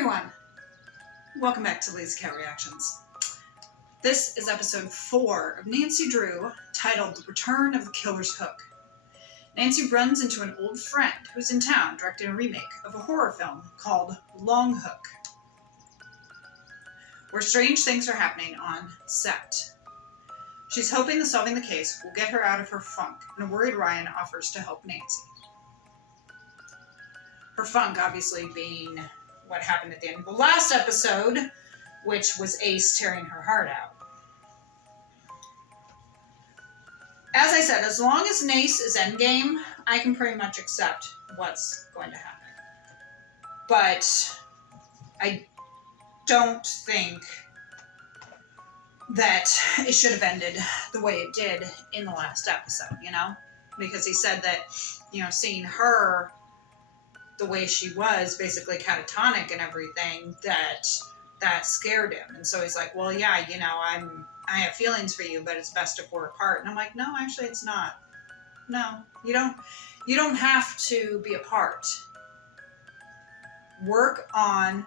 everyone, welcome back to Lazy Cat Reactions. This is episode 4 of Nancy Drew, titled The Return of the Killer's Hook. Nancy runs into an old friend who's in town directing a remake of a horror film called Long Hook, where strange things are happening on set. She's hoping that solving the case will get her out of her funk, and a worried Ryan offers to help Nancy. Her funk obviously being what happened at the end of the last episode, which was Ace tearing her heart out. As I said, as long as Nace is endgame, I can pretty much accept what's going to happen. But I don't think that it should have ended the way it did in the last episode, Because he said that, seeing her the way she was, basically catatonic and everything, that scared him. And so he's like, well, yeah, I have feelings for you, but it's best if we're apart. And I'm like, no, actually it's not. No, you don't have to be apart. Work on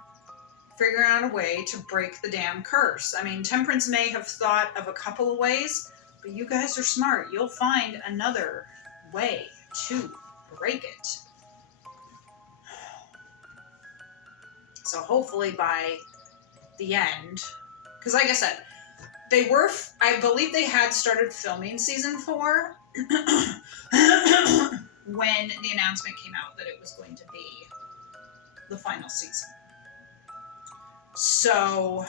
figuring out a way to break the damn curse. I mean, Temperance may have thought of a couple of ways, but you guys are smart. You'll find another way to break it. So hopefully by the end, because like I said, I believe they had started filming season 4 when the announcement came out that it was going to be the final season. So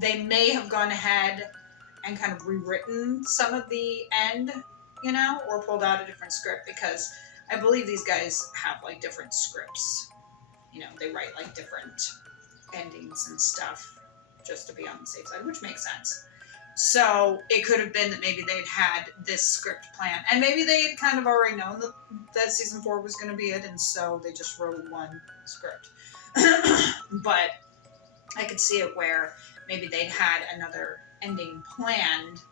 they may have gone ahead and kind of rewritten some of the end, or pulled out a different script, because I believe these guys have like different scripts. They write like different endings and stuff just to be on the safe side, which makes sense. So it could have been that maybe they'd had this script plan, and maybe they had kind of already known that season 4 was going to be it, and so they just wrote one script. But I could see it where maybe they'd had another ending planned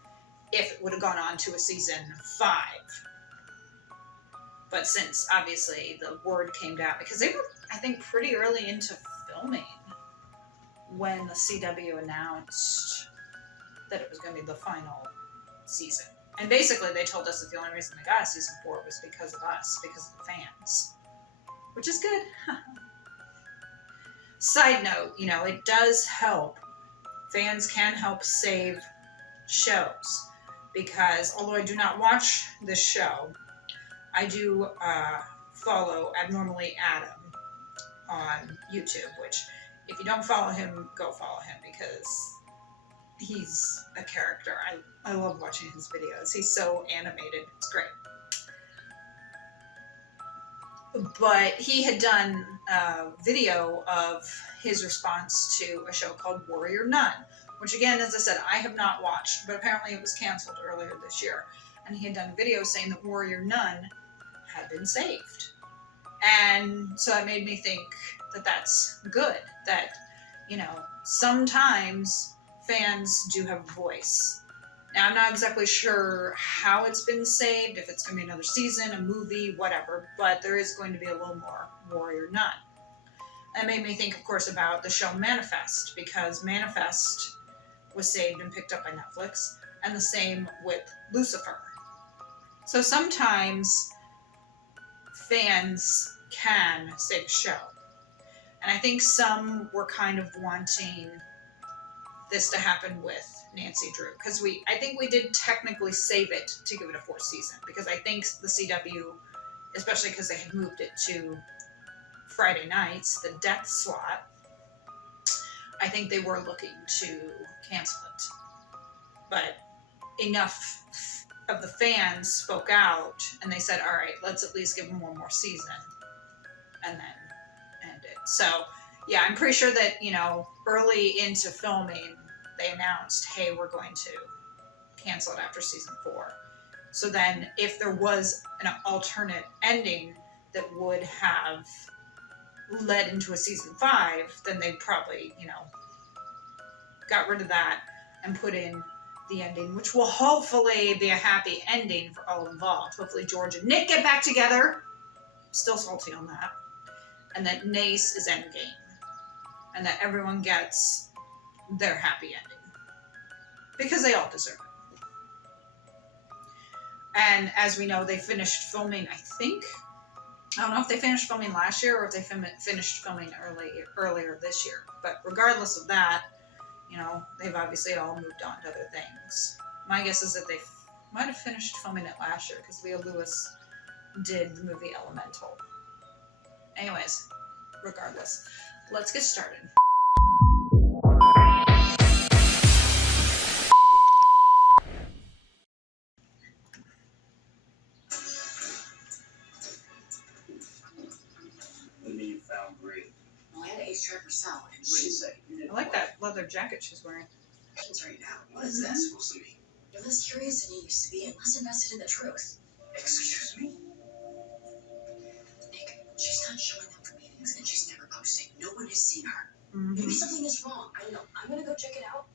if it would have gone on to a season 5. But since, obviously, the word came down, because they were, I think, pretty early into filming when the CW announced that it was going to be the final season. And basically, they told us that the only reason they got a season 4 was because of us, because of the fans. Which is good. Side note, it does help. Fans can help save shows. Because, although I do not watch this show, I do follow Abnormally Adam on YouTube, which, if you don't follow him, go follow him, because he's a character. I love watching his videos. He's so animated. It's great. But he had done a video of his response to a show called Warrior Nun, which, again, as I said, I have not watched, but apparently it was canceled earlier this year. And he had done a video saying that Warrior Nun had been saved. And so that made me think that that's good, that, sometimes fans do have a voice. Now, I'm not exactly sure how it's been saved, if it's going to be another season, a movie, whatever, but there is going to be a little more Warrior Nun. That made me think, of course, about the show Manifest, because Manifest was saved and picked up by Netflix, and the same with Lucifer. So sometimes fans can save a show. And I think some were kind of wanting this to happen with Nancy Drew, because I think we did technically save it to give it a 4th season, because I think the CW, especially because they had moved it to Friday nights, the death slot, I think they were looking to cancel it. But enough of the fans spoke out, and they said, all right, let's at least give them one more season, and then end it. So, yeah, I'm pretty sure that, early into filming, they announced, hey, we're going to cancel it after season 4. So then, if there was an alternate ending that would have led into a season 5, then they probably, got rid of that and put in the ending, which will hopefully be a happy ending for all involved. Hopefully George and Nick get back together. Still salty on that. And that Nace is endgame. and that everyone gets their happy ending. Because they all deserve it. And as we know, they finished filming, I don't know if they finished filming last year or if they finished filming earlier this year. But regardless of that, they've obviously all moved on to other things. My guess is that they might have finished filming it last year because Leah Lewis did the movie Elemental. Anyways, regardless, let's get started. I like that leather jacket she's wearing. Right now. What is that supposed to mean? You're less curious than you used to be and less invested in the truth. Excuse me? Nick, she's not showing up for meetings and she's never posting. No one has seen her. Mm-hmm. Maybe something is wrong. I don't know. I'm gonna go check it out.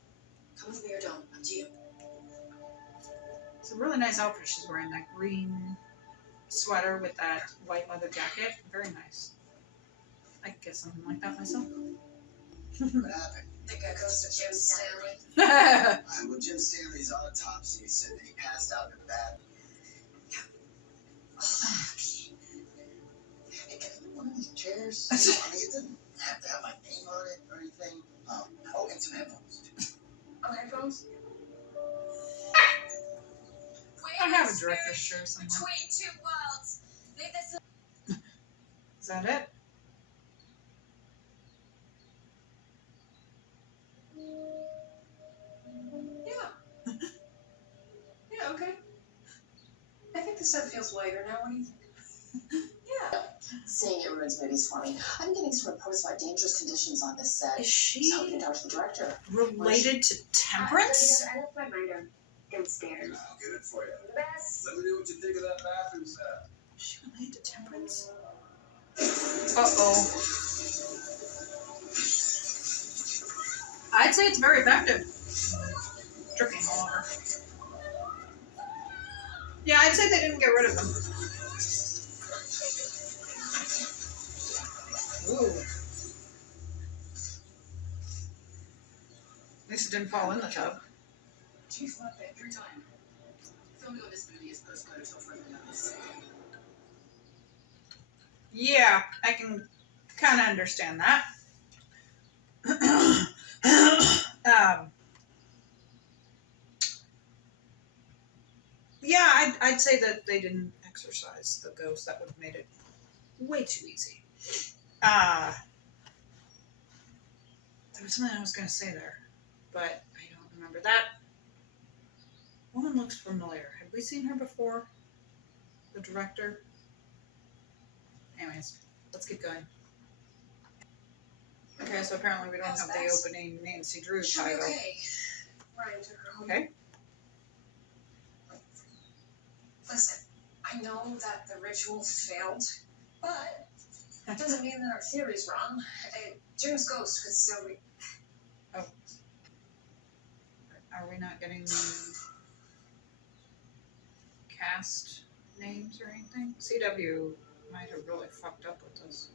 Come with me or don't. Up to you. It's a really nice outfit she's wearing. That green sweater with that white leather jacket. Very nice. I could get something like that myself. What happened? Think I goes to Jim Stanley. Well, Jim Stanley's autopsy said that he passed out in the bath. Hey, can I get one of these chairs? I mean, it doesn't have to have my name on it or anything. Oh, and some headphones. Oh, headphones? I have a director's shirt somewhere. Between two worlds. Leave this. Is that it? Yeah, okay. I think the set feels lighter now. What do you think? Yeah. Saying it ruins movies for me. I'm getting some reports about dangerous conditions on this set. Is she So I'm going to talk to the director. related to Temperance? I left my binder downstairs. I'll get it for you. The best. Let me know what you think of that bathroom set. Is she related to Temperance? Uh-oh. I'd say it's very effective. Dripping all over. Yeah, I'd say they didn't get rid of them. Ooh. At least it didn't fall in the tub. Chief, what the every time. Filming on this movie is postponed until further notice. Yeah, I can kind of understand that. Yeah, I'd say that they didn't exorcise the ghost. That would have made it way too easy. There was something I was going to say there, but I don't remember. That woman looks familiar. Have we seen her before? The director? Anyways, let's keep going. Okay, so apparently we don't have the opening Nancy Drew title. Okay. Ryan took her home. Okay. Listen, I know that the ritual failed, but that doesn't mean that our theory's wrong. Jim's ghost could still be. Are we not getting cast names or anything? CW might have really fucked up with this.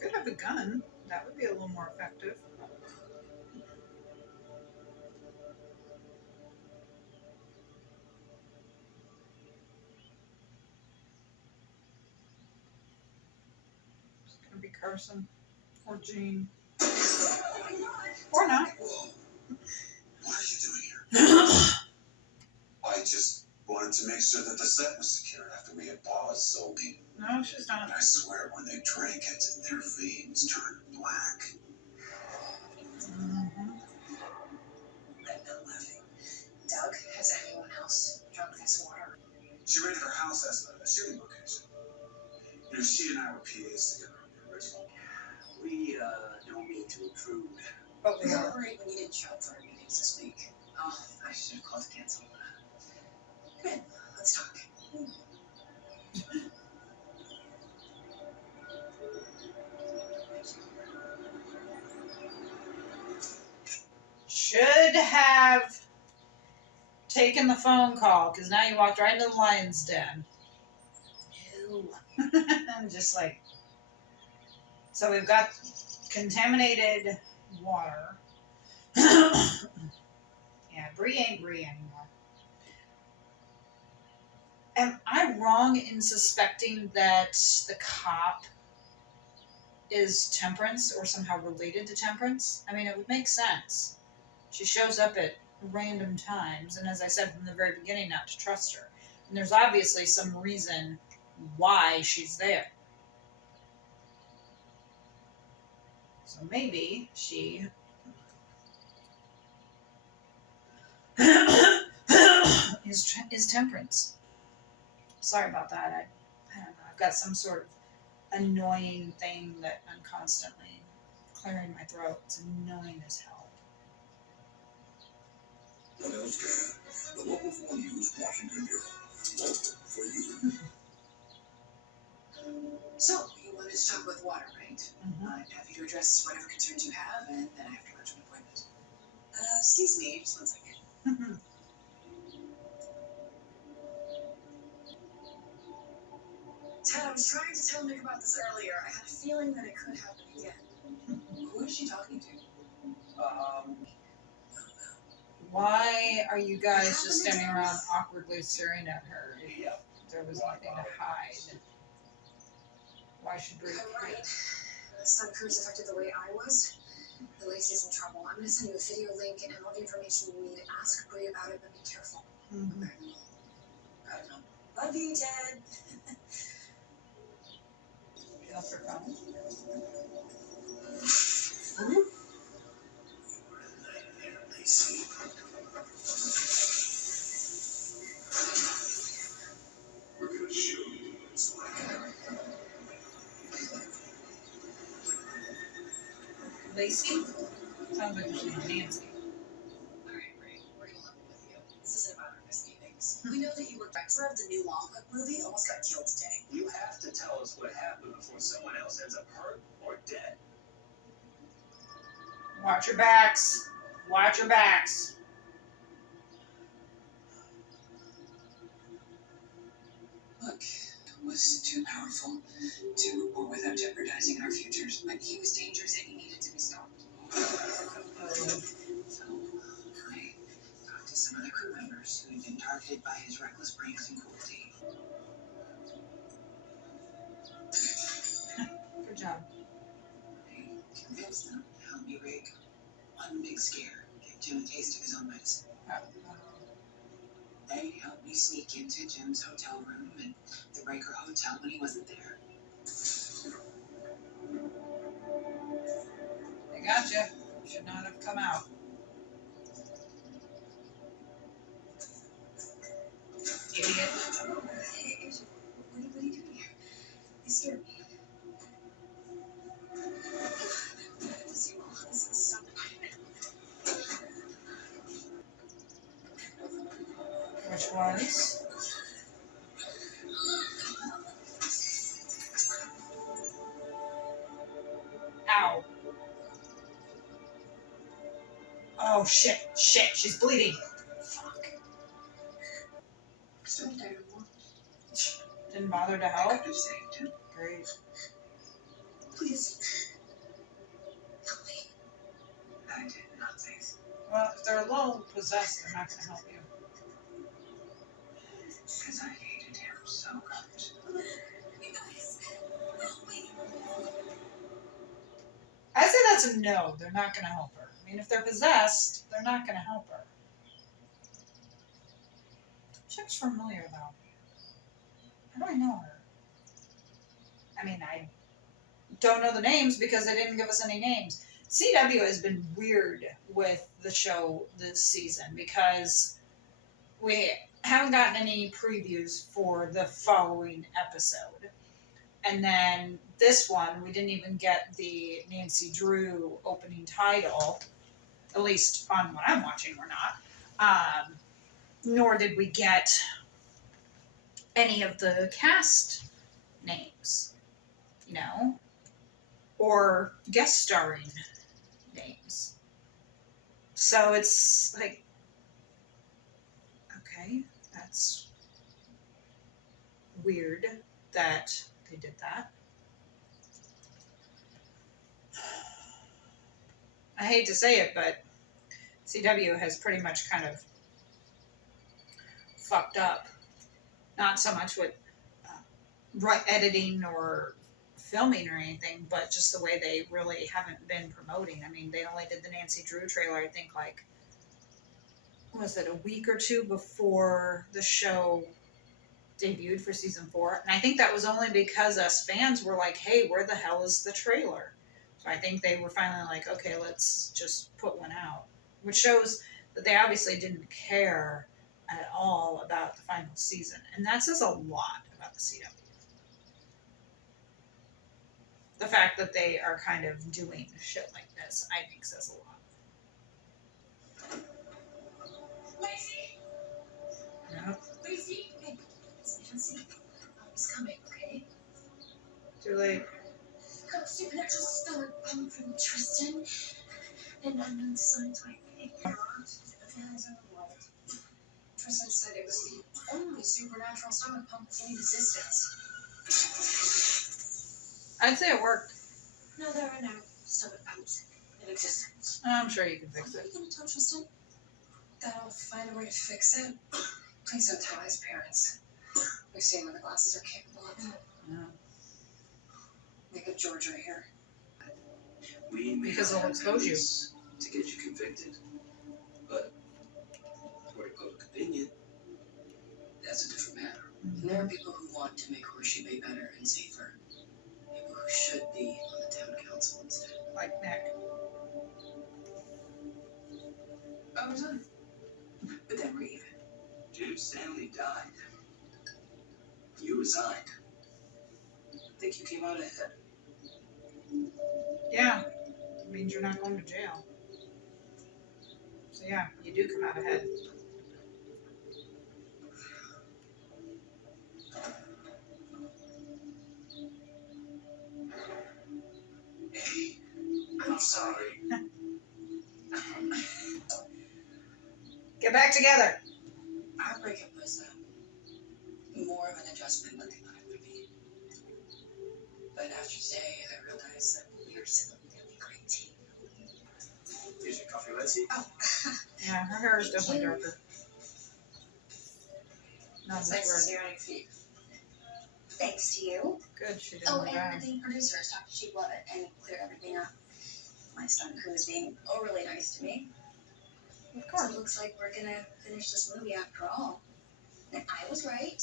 Could have a gun. That would be a little more effective. It's gonna be Carson or Jean. Or not. Whoa. What are you doing here? I just wanted to make sure that the set was secured after we had paused so deep. No, she's not. And I swear when they drank it, their veins turned black. Mm-hmm. I'm not laughing. Doug, has anyone else drunk this water? She rented her house as a shooting location. You know, she and I were PAs together on the original. We don't mean to intrude. But we We are. were great when you didn't show up for our meetings this week. Oh, I should have called to cancel. Come in, let's talk. Should have taking the phone call because now you walked right into the lion's den. Ew. I'm just like, so we've got contaminated water. Yeah, Bree ain't Bree anymore. Am I wrong in suspecting that the cop is Temperance or somehow related to Temperance? I mean, it would make sense. She shows up at random times, and as I said from the very beginning, not to trust her. And there's obviously some reason why she's there. So maybe she is Temperance. Sorry about that. I don't know. I've got some sort of annoying thing that I'm constantly clearing my throat. It's annoying as hell. What else can? The local 4 News Washington Bureau. Local for you. So, you wanted to talk about water, right? Mm-hmm. I'm happy to address whatever concerns you have, and then I have to run to an appointment. Excuse me, just 1 second. Ted, I was trying to tell Nick about this earlier. I had a feeling that it could happen again. Who is she talking to? Why are you guys just standing around awkwardly staring at her? There was nothing to hide. Why should Bree I'm care? right. The sun cruise affected the way I was. The Lacey's in trouble. I'm gonna send you a video link and all the information you need. Ask Bree about it, but be careful. Mm-hmm. I don't know. Love you, Ted. Get off her phone. Lacey. We're gonna show you what it's like. Lacey? Sounds like she's Nancy. Alright, Ray, we're gonna level with you. This isn't about our risky things. We know that you were director of the new Long Hook movie, almost got killed today. You have to tell us what happened before someone else ends up hurt or dead. Watch your backs. Watch your backs. Look, was too powerful to or without jeopardizing our futures, but he was dangerous and he needed to be stopped. So I talked to some other crew members who had been targeted by his reckless pranks and cruelty. Good job. I convinced them to help me rig one big scare, give Jim a taste of his own medicine. They helped me sneak into Jim's hotel room at the Breaker Hotel when he wasn't there. They gotcha. Should not have come out. Idiot. Hey, what are you doing here? You scared me. Stop. Which was? Ow. Oh shit, she's bleeding. Fuck. Still there. Didn't bother to I help? could have saved him. Great. Please. Help me. I did nothing. Well, if they're a little possessed, they're not gonna help you. Because I hated him so much. You guys, help me. I say that's a no. They're not gonna help her. I mean, if they're possessed, they're not gonna help her. She looks familiar though. How do I know her? I mean, I don't know the names because they didn't give us any names. CW has been weird with the show this season because we haven't gotten any previews for the following episode. And then this one, we didn't even get the Nancy Drew opening title, at least on what I'm watching, we're not. Nor did we get any of the cast names, you know, or guest starring names. So it's like, that's weird that they did that. I hate to say it, but CW has pretty much kind of fucked up. Not so much with editing or filming or anything, but just the way they really haven't been promoting. I mean, they only did the Nancy Drew trailer, I think, like, was it a week or two before the show debuted for season 4? And I think that was only because us fans were like, hey, where the hell is the trailer? So I think they were finally like, okay, let's just put one out, which shows that they obviously didn't care at all about the final season. And that says a lot about the CW. The fact that they are kind of doing shit like this, I think, says a lot. Lacey! Yeah, Lacey! Hey, it's Nancy. He's coming, okay? too late. Got a supernatural stomach pump from Tristan. And unknown signs right there. Tristan said it was the only supernatural stomach pump in existence. I'd say it worked. No, there are no stomach pumps in existence. I'm sure you can fix What are it. you gonna tell Tristan? That I'll find a way to fix it. Please don't tell his parents. We've seen what the glasses are capable of. Yeah. Make a George right here. We may Because not it'll have expose you. evidence to get you convicted, but according to public opinion, that's a different matter. And there are people who want to make Horseshoe Bay better and safer. People who should be on the town council instead. Like Nick. I was on. But then we're even. Jim Stanley died. You resigned. I think you came out ahead. Yeah. It means you're not going to jail. So yeah, you do come out ahead. Hey, I'm sorry. Get back together. Our breakup was more of an adjustment than I thought it would be. But after today, I realized that we are still a really great team. Here's your coffee, Lacey. Oh, Yeah, her hair is definitely darker. Not It's as nice to red. see you on your feet. Thanks to you. Good, she did Oh, her job. and the producers talked to Sheep Love It and clear everything up. My stunt crew is being overly nice to me. Of So course. it looks like we're gonna finish this movie after all. And I was right.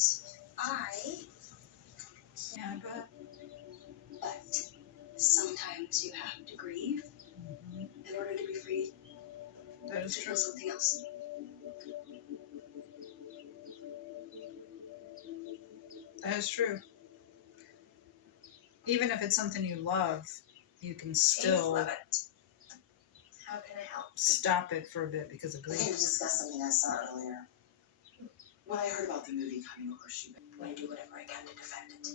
Yeah, but. But sometimes you have to grieve in order to be free That to is feel true. something else. That is true. Even if it's something you love, you can still Love it. How can I help? stop it for a bit because of I think to grief. discuss something I saw earlier. When I heard about the movie coming to Horseshoe Bay, I'm gonna do whatever I can to defend it.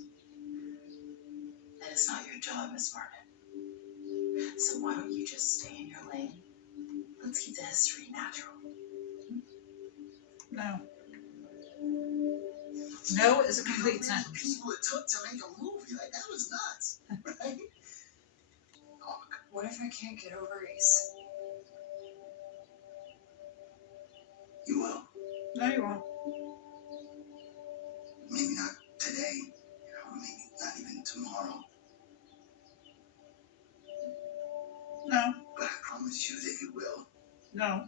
that is not your job, Miss Martin. So why don't you just stay in your lane? Let's keep the history natural. No. No is a complete How many sentence. people it took to make a movie? Like, that was nuts, right? What if I can't get over Ace? You will. No, you won't. Maybe not today, maybe not even tomorrow. No. But I promise you that you will. No.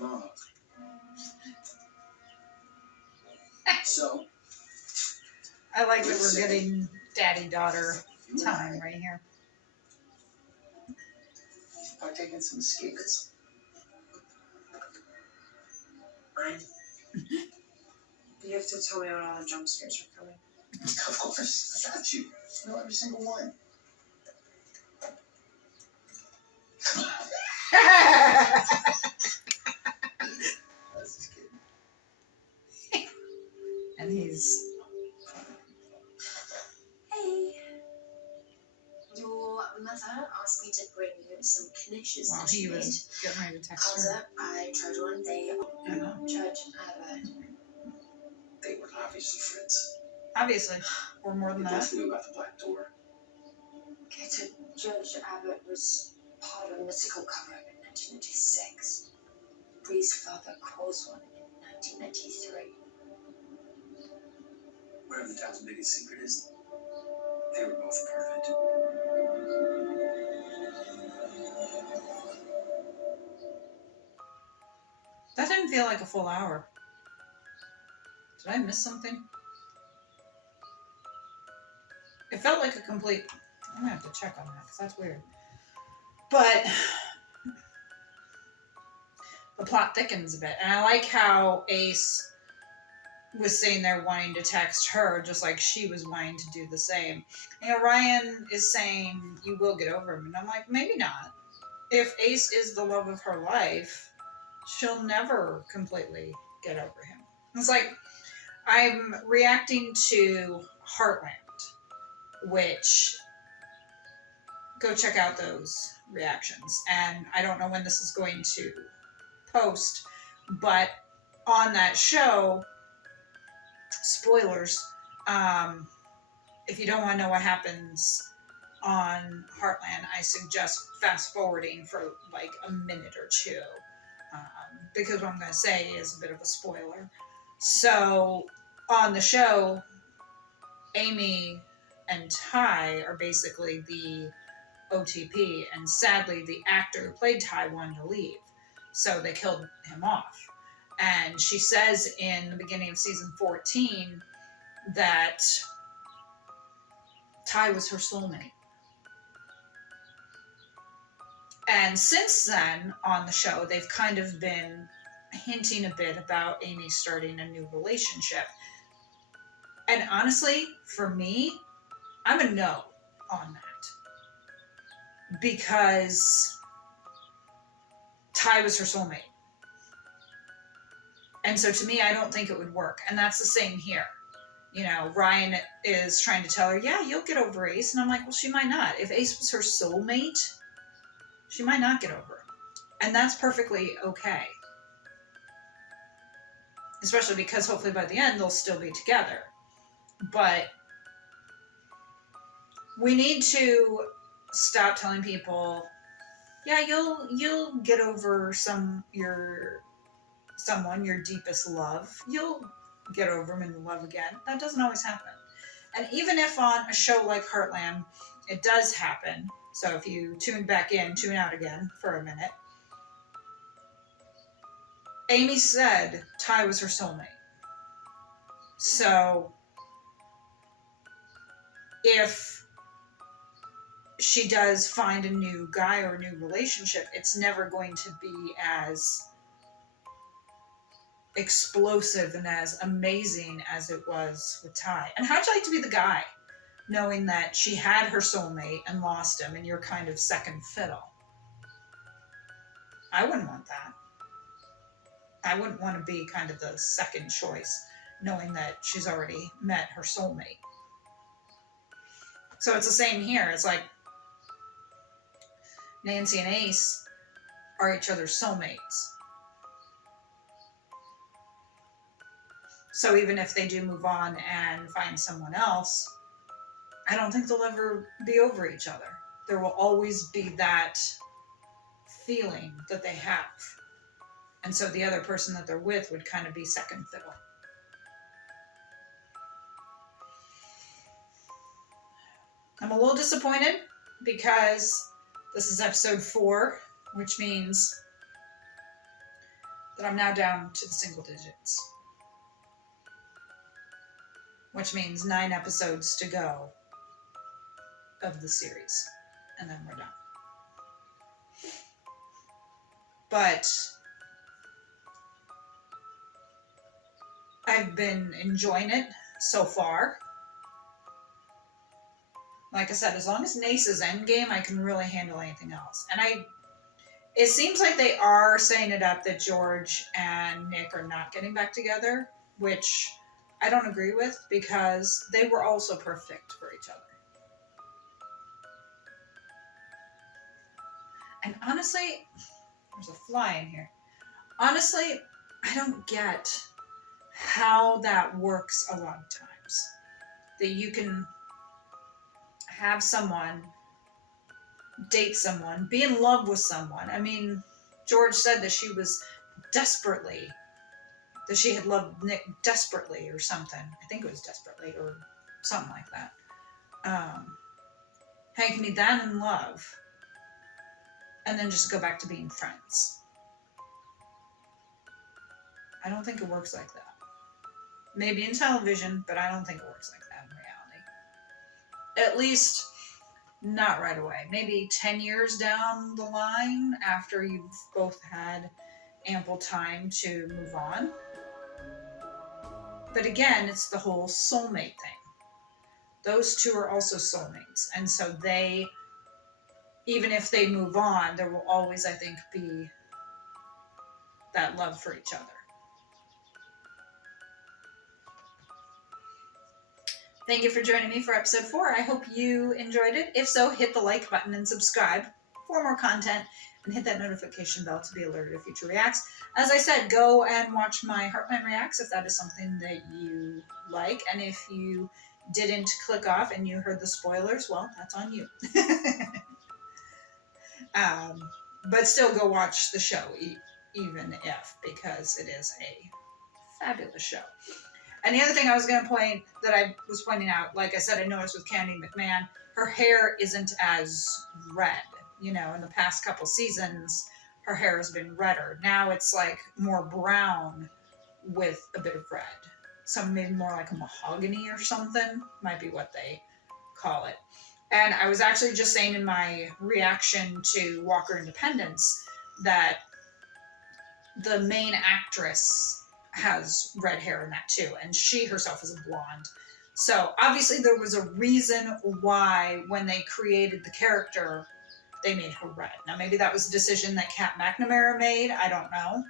Mom. So, I like that we're getting daddy-daughter time right here. partake in some escapism. Right? You have to tell me when all the jump scares are coming. Of course, I got you. I know every single one. I was just kidding. And he's Hey. Your mother asked me to bring you some knishes while that he she was getting ready to text Cause her. I Judge, weren't they? I know. Judge Abbott. They were obviously friends. Obviously, or more than They that. both knew about the Black Door. Okay, so Judge Abbott was part of a mystical cover-up in 1996. Bree's father caused one in 1993. Whatever the town's biggest secret is, they were both part of it. That didn't feel like a full hour. Did I miss something? It felt like a complete... I'm gonna have to check on that because that's weird. But the plot thickens a bit. And I like how Ace was sitting there wanting to text her just like she was wanting to do the same. You know, Ryan is saying, you will get over him. And I'm like, maybe not. If Ace is the love of her life, she'll never completely get over him. It's like, I'm reacting to Heartland, which, go check out those reactions. And I don't know when this is going to post, but on that show, spoilers, if you don't want to know what happens on Heartland, I suggest fast forwarding for like a minute or two, because what I'm going to say is a bit of a spoiler. So on the show, Amy and Ty are basically the OTP, and sadly the actor who played Ty wanted to leave, so they killed him off. And she says in the beginning of season 14 that Ty was her soulmate. And since then, on the show, they've kind of been hinting a bit about Amy starting a new relationship. And honestly, for me, I'm a no on that. Because Ty was her soulmate. And so to me, I don't think it would work. And that's the same here. You know, Ryan is trying to tell her, yeah, you'll get over Ace. And I'm like, well, she might not. If Ace was her soulmate, she might not get over him. And that's perfectly okay. Especially because hopefully by the end, they'll still be together. But we need to stop telling people, yeah, you'll get over someone, your deepest love. You'll get over them and love again. That doesn't always happen. And even if on a show like Heartland, it does happen. So if you tune back in, tune out again for a minute. Amy said Ty was her soulmate. So if she does find a new guy or a new relationship, it's never going to be as explosive and as amazing as it was with Ty. And how'd you like to be the guy, knowing that she had her soulmate and lost him, and you're kind of second fiddle? I wouldn't want that. I wouldn't want to be kind of the second choice, knowing that she's already met her soulmate. So it's the same here. It's like Nancy and Ace are each other's soulmates. So even if they do move on and find someone else, I don't think they'll ever be over each other. There will always be that feeling that they have. And so the other person that they're with would kind of be second fiddle. I'm a little disappointed because this is episode 4, which means that I'm now down to the single digits. Which means 9 episodes to go of the series. And then we're done. But I've been enjoying it so far. Like I said, as long as Nace is endgame, I can really handle anything else. And it seems like they are setting it up that George and Nick are not getting back together, which I don't agree with, because they were also perfect for each other. And honestly, there's a fly in here. honestly, I don't get how that works a lot of times. That you can have someone date someone, be in love with someone. I mean, George said that she had loved Nick desperately or something. I think it was desperately or something like that. How you can be that in love and then just go back to being friends. I don't think it works like that. Maybe in television, but I don't think it works like that in reality. At least not right away. Maybe 10 years down the line after you've both had ample time to move on. But again, it's the whole soulmate thing. Those two are also soulmates. And so they, even if they move on, there will always, I think, be that love for each other. Thank you for joining me for episode 4. I hope you enjoyed it. If so, hit the like button and subscribe for more content, and hit that notification bell to be alerted of future reacts. As I said, go and watch my Heartland Reacts if that is something that you like. And if you didn't click off and you heard the spoilers, well, that's on you. But still go watch the show, even if, because it is a fabulous show. And the other thing I was going to point, that I was pointing out, like I said, I noticed with Candy McMahon, her hair isn't as red. You know, in the past couple seasons, her hair has been redder. Now it's like more brown with a bit of red. So maybe more like a mahogany or something, might be what they call it. And I was actually just saying in my reaction to Walker Independence that the main actress has red hair in that too, and she herself is a blonde. So obviously there was a reason why when they created the character, they made her red. Now maybe that was a decision that Kat McNamara made, I don't know.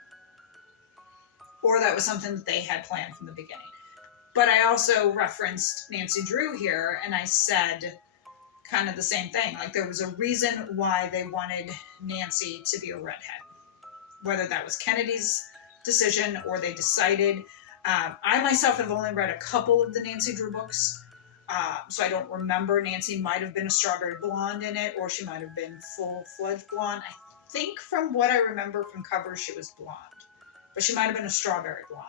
Or that was something that they had planned from the beginning. But I also referenced Nancy Drew here, and I said kind of the same thing. Like there was a reason why they wanted Nancy to be a redhead. Whether that was Kennedy's decision or they decided. I myself have only read a couple of the Nancy Drew books, so I don't remember. Nancy might have been a strawberry blonde in it, or she might have been full-fledged blonde. I think from what I remember from covers, she was blonde, but she might have been a strawberry blonde.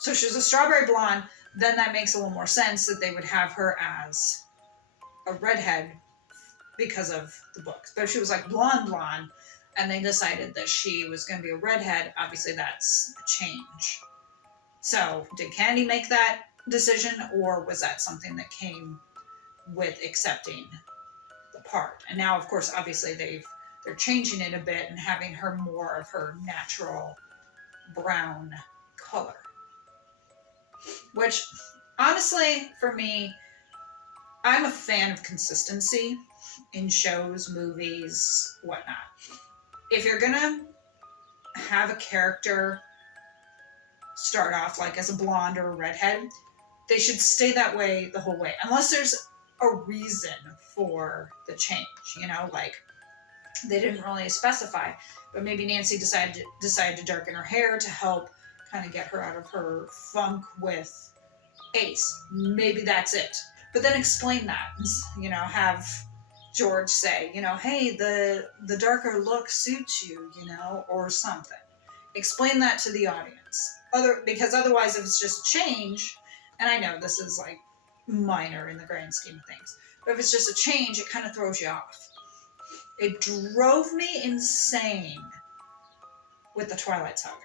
So if she was a strawberry blonde, then that makes a little more sense that they would have her as a redhead because of the books. But if she was like blonde, and they decided that she was going to be a redhead, obviously that's a change. So did Candy make that decision, or was that something that came with accepting the part? And now, of course, obviously they're changing it a bit and having her more of her natural brown color. Which, honestly, for me, I'm a fan of consistency in shows, movies, whatnot. If you're gonna have a character start off like as a blonde or a redhead, they should stay that way the whole way. Unless there's a reason for the change, you know, like they didn't really specify, but maybe Nancy decided to darken her hair to help kind of get her out of her funk with Ace. Maybe that's it. But then explain that, you know, have George say, you know, hey, the darker look suits you, you know, or something. Explain that to the audience. Because otherwise, if it's just a change, and I know this is like minor in the grand scheme of things, but if it's just a change, it kind of throws you off. It drove me insane with the Twilight Saga,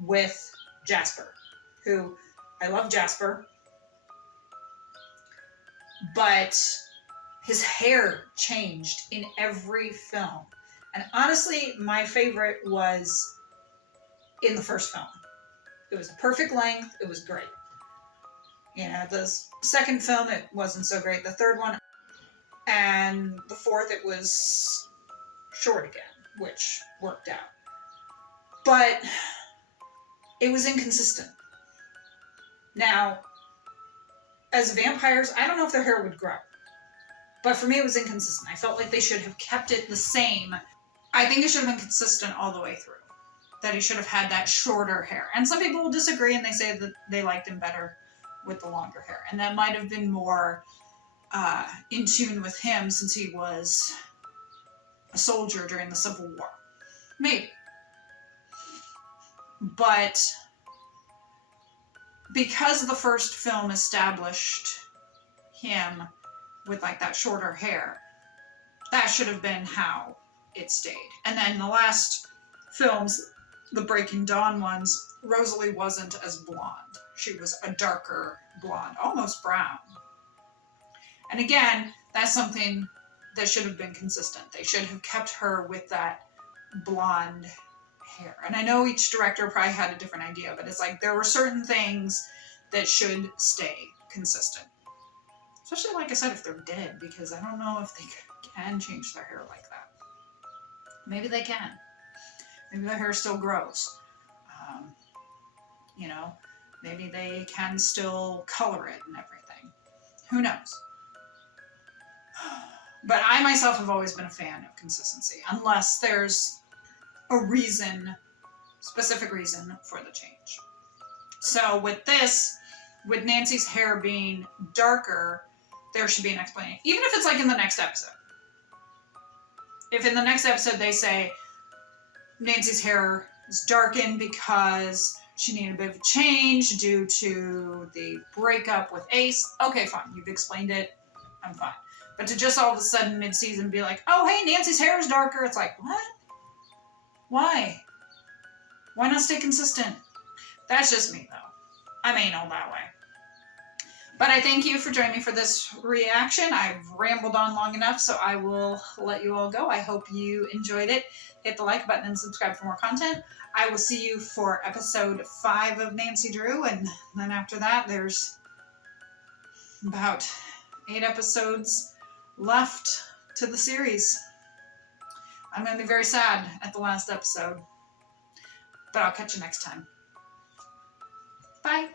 with Jasper, who I love Jasper, but his hair changed in every film. And honestly, my favorite was in the first film. It was the perfect length. It was great. You know, the second film, it wasn't so great. The third one, and the fourth, it was short again, which worked out. But it was inconsistent. Now, as vampires, I don't know if their hair would grow. But for me, it was inconsistent. I felt like they should have kept it the same I think it should have been consistent all the way through. That he should have had that shorter hair. And some people will disagree and they say that they liked him better with the longer hair. And that might have been more in tune with him since he was a soldier during the Civil War. Maybe. But because the first film established him with like that shorter hair, that should have been how it stayed. And then the last films, the Breaking Dawn ones, Rosalie wasn't as blonde. She was a darker blonde, almost brown. And again, that's something that should have been consistent. They should have kept her with that blonde hair. And I know each director probably had a different idea, but it's like there were certain things that should stay consistent. Especially, like I said, if they're dead, because I don't know if they can change their hair like that. Maybe they can. Maybe their hair still grows. You know, maybe they can still color it and everything. Who knows? But I myself have always been a fan of consistency, unless there's a reason, specific reason for the change. So with this, with Nancy's hair being darker, there should be an explanation. Even if it's like in the next episode. If in the next episode they say Nancy's hair is darkened because she needed a bit of a change due to the breakup with Ace, okay, fine. You've explained it. I'm fine. But to just all of a sudden mid-season be like, oh, hey, Nancy's hair is darker. It's like, what? Why? Why not stay consistent? That's just me, though. I ain't all that way. But I thank you for joining me for this reaction. I've rambled on long enough, so I will let you all go. I hope you enjoyed it. Hit the like button and subscribe for more content. I will see you for episode 5 of Nancy Drew, and then after that, there's about 8 episodes left to the series. I'm going to be very sad at the last episode, but I'll catch you next time. Bye.